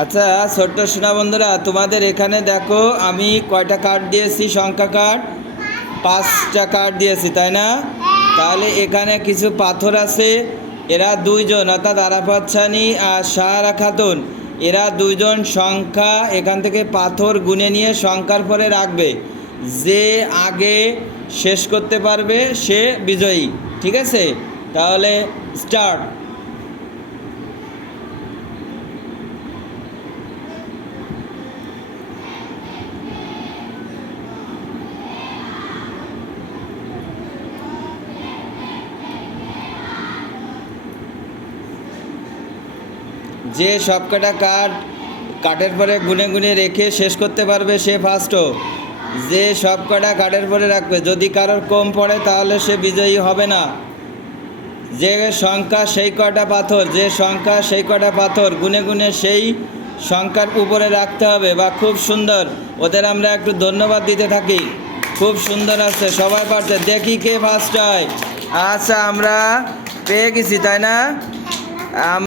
আচ্ছা ছোট্ট সোনা বন্ধুরা, তোমাদের এখানে দেখো আমি কয়টা কার্ড দিয়েছি, সংখ্যা কার্ড 5টা কার্ড দিয়েছি, তাই না? তাহলে এখানে কিছু পাথর আছে। এরা দুইজন, অর্থাৎ আরাফাত সানি আর সাহারা খাতুন, এরা দুইজন সংখ্যা এখান থেকে পাথর গুনে নিয়ে সংখ্যার পরে রাখবে। যে আগে শেষ করতে পারবে সে বিজয়ী। ঠিক আছে, তাহলে স্টার্ট। যে সবকটা কার্ডের পরে গুনে গুনে রেখে শেষ করতে পারবে সে ফার্স্ট। যে সবকটা কার্ডের পরে রাখবে, যদি কারোর কম পড়ে তাহলে সে বিজয়ী হবে না। যে সংখ্যা সেই কয়টা পাথর, যে সংখ্যা সেই কয়টা পাথর গুনে গুনে সেই সংখ্যার উপরে রাখতে হবে। বা খুব সুন্দর, ওদের আমরা একটু ধন্যবাদ দিতে থাকি। খুব সুন্দর আছে, সবাই পারছে। দেখি কে ফার্স্ট হয়। আচ্ছা আমরা পেয়ে গেছি, তাই না?